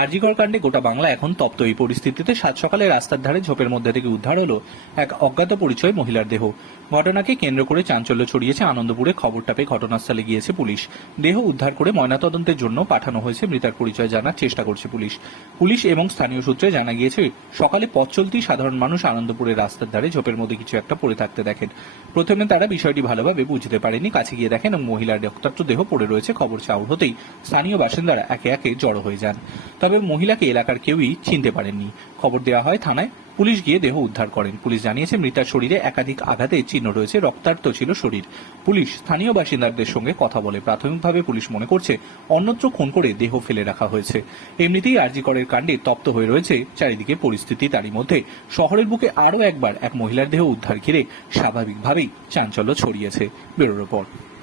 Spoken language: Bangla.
আরজিকর কাণ্ডে গোটা বাংলা এখন তপ্ত। এই পরিস্থিতিতে সাত সকালে রাস্তার ধারে ঝোপের মধ্যে থেকে উদ্ধার হলো এক অজ্ঞাত পরিচয় মহিলার দেহ। ঘটনাকে কেন্দ্র করে চাঞ্চল্য ছড়িয়েছে আনন্দপুরে খবরটা পেয়ে ঘটনাস্থলে গিয়েছে পুলিশ। দেহ উদ্ধার করে ময়নাতদন্তের জন্য পাঠানো হয়েছে মৃতার পরিচয় জানার চেষ্টা করছে পুলিশ। পুলিশ এবং স্থানীয় সূত্রে জানা গিয়েছে, সকালে পথ চলতি সাধারণ মানুষ আনন্দপুরের রাস্তার ধারে ঝোপের মধ্যে কিছু একটা পড়ে থাকতে দেখেন। প্রথমে তারা বিষয়টি ভালোভাবে বুঝতে পারেনি, কাছে গিয়ে দেখেন এবং মহিলার রক্তাক্ত দেহ পড়ে রয়েছে। খবর চাউর হতেই স্থানীয় বাসিন্দারা একে একে জড়ো হয়ে যান। তবে মহিলাকে এলাকার কেউই চিনতে পারেননি। খবর দেওয়া হয়, থানায় পুলিশ গিয়ে দেহ উদ্ধার করেন। পুলিশ জানিয়েছে, মৃতার শরীরে একাধিক আঘাতের চিহ্ন রয়েছে, রক্তাক্ত ছিল শরীর। পুলিশ স্থানীয় বাসিন্দাদের সঙ্গে কথা বলে, প্রাথমিকভাবে পুলিশ মনে করছে, অন্যত্র খুন করে দেহ ফেলে রাখা হয়েছে। এমনিতেই আরজিকরের কাণ্ডে তপ্ত হয়ে রয়েছে, চারিদিকে পরিস্থিতি তারই মধ্যে। শহরের বুকে আরও একবার এক মহিলার দেহ উদ্ধার ঘিরে স্বাভাবিকভাবেই চাঞ্চল্য ছড়িয়েছে। Bureau report.